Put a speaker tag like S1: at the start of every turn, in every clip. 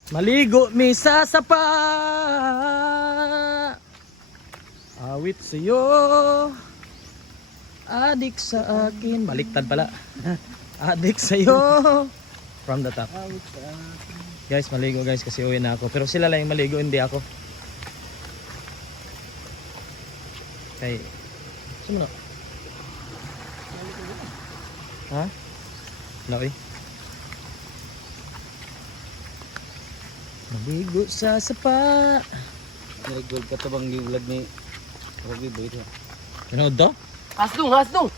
S1: Maligo mi sa sapa. Awit sa'yo. Adik sa akin. Baliktad pala. Adik sa'yo. From the top. Guys, maligo guys kasi uwi na ako. Pero sila lang yung maligo, hindi ako. Okay. Sino na? Ha? Wala eh. Maligo sa sapa.
S2: Nag-gold ka to bang giulad ni Robbie Boy ito?
S1: Pinood to?
S2: Hasdung, hasdung!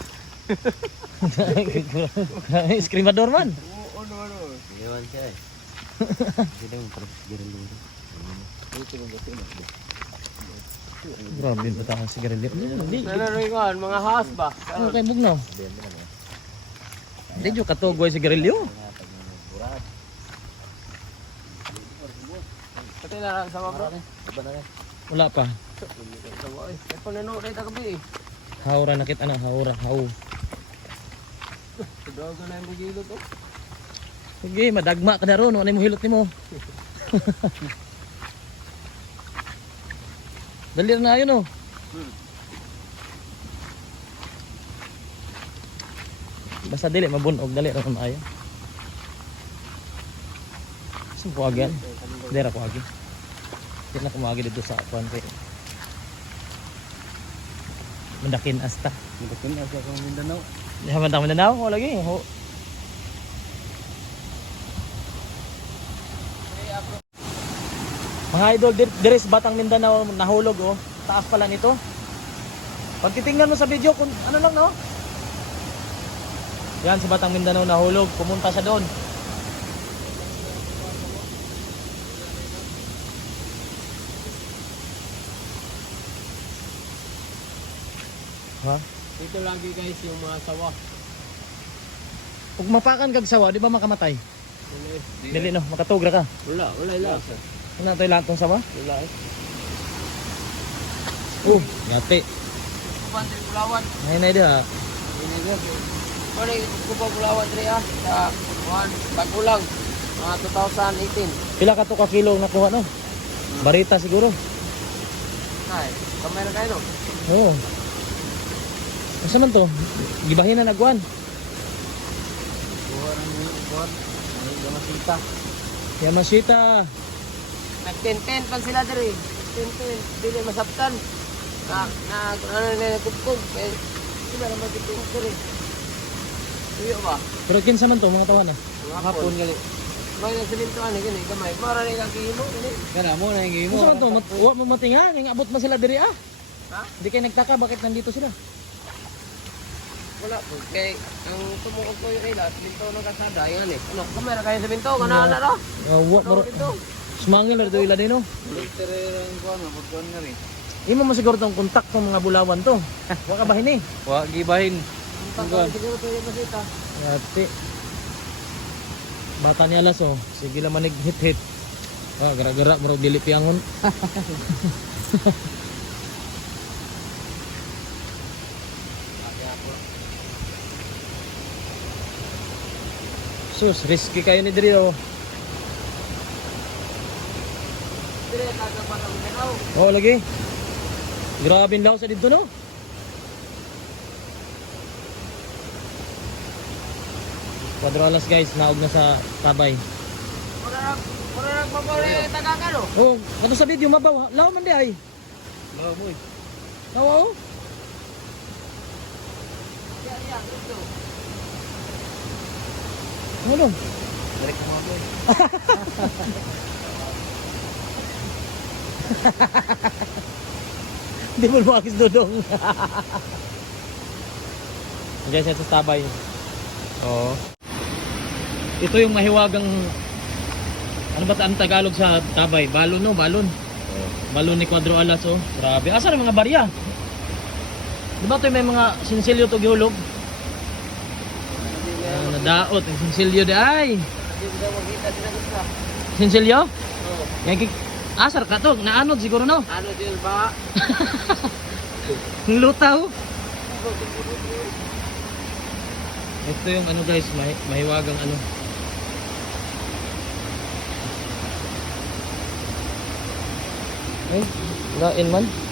S1: Skrimador man.
S2: Oo, ano. Iwan siya eh. Hindi mo parang sigarilyo. Ito mo gato na.
S1: Grabe ba tayo sigarilyo? Hindi.
S2: Nalaringan, mga has ba?
S1: Ano kay Bugnaw? Hindi jo katugoy sigarilyo.
S2: Pati na lang sama bro.
S1: Wala pa.
S2: Ay panano rin tagabi eh.
S1: Haura na kita na, haura, hau.
S2: Dagan na yung bugilo to.
S1: Sige, madagma ka na ron. Ano mo hilot ni mo? Dali na yun oh. Basta dili mabunog, dali ra maayo. Saan ko agyan? Dera ko agi. Hindi na kumagi dito sa akuan kay Mandakin asta.
S2: Mandakin asta kang Mindanao.
S1: Di man tama na ako lagi. Ho. Mga idol, diris Batang Mindanao nahulog oh. Taas pala nito. Pag titingnan mo sa video kung ano lang no. Yan si Batang Mindanao nahulog, pumunta siya doon. Ha?
S2: Dito lagi guys yung mga sawa.
S1: Pag mapakan kag sawa, di ba makamatay? Dili no, makatugra ka.
S2: Wala ila.
S1: Ano tayo lahat ng sawa?
S2: Wala eh.
S1: Gati.
S2: Kupan din Bulawan.
S1: Ngayon na dia.
S2: Pwede kupan Bulawan diri ah. Sa Bagulang. Mga 2018.
S1: Pila ka to ka kilo nakuha no? Barita siguro.
S2: Ay, kamera kayo no?
S1: Oo. Asa man to? Gibahin na nagwan.
S2: Buwan. Ay, Yamasita.
S1: Yamashita.
S2: Nag-10-10 pan sila diri. 10-10. Dili masaptan. Ano na nagkupkog. Kaya sila naman kitungkog diri. Tuyo ba?
S1: Pero kinsa man to mga tawa na?
S2: Mga hapon gali. May nagsilintuan eh, gani, gamay. Mara na yung kilo, gani. Gana mo na yung gimo.
S1: Kinsa man to? Wa mo matinga, ning abot man sila diri ah.
S2: Ha?
S1: Hindi kayo nagtaka bakit nandito sila?
S2: Wala po. Kaya ang tumukog ko yung ilas, linto ng kasada, yan eh. Ano, kamera kayo sa binto, kanana na.
S1: Wa
S2: Ano
S1: maro.
S2: dito?
S1: Smangil na dito ila din no.
S2: Literal ko ano, pagkuhan nga rin.
S1: Imo mo siguro tong kontak tong mga bulawan to. Wa ka bahin eh.
S2: Wa, gibahin. Ang pagkuhan siguro ito yung masita.
S1: Ati. Bata ni alas oh. Sige lang manig hit-hit. Ah, gara-gara maro dili piangon. Sus, risky kayo ni diri oh.
S2: Dire, kagapatang menaw.
S1: Oh, lagi. Grabe lang sa dito no. Quadro alas guys, naog na sa tabay.
S2: Mura nagpapari tagaka no?
S1: Oh, kato sa video mabaw. Law man di ay.
S2: Bawa mo eh.
S1: Lawa oh.
S2: Yan, dito.
S1: Ano?
S2: Direk mo mo eh.
S1: Hindi mo lumakis dodong. Guys, yan sa tabay. Oo. Ito yung mahiwagang ano ba ang Tagalog sa tabay? Balon no, balon. Balon ni Quadro Alas oh. Grabe. Asa ang mga barya? Di ba ito may mga sinsilyo to gihulog? Nadaot ang sinsilyo di ay.
S2: Hindi mo daw makita sila gusto.
S1: Sinsilyo?
S2: Oo.
S1: Yan asar ka to, naanod siguro no?
S2: Ano din ba?
S1: Lutaw. Ito yung ano guys, mahiwagang ano. Ay, lain man.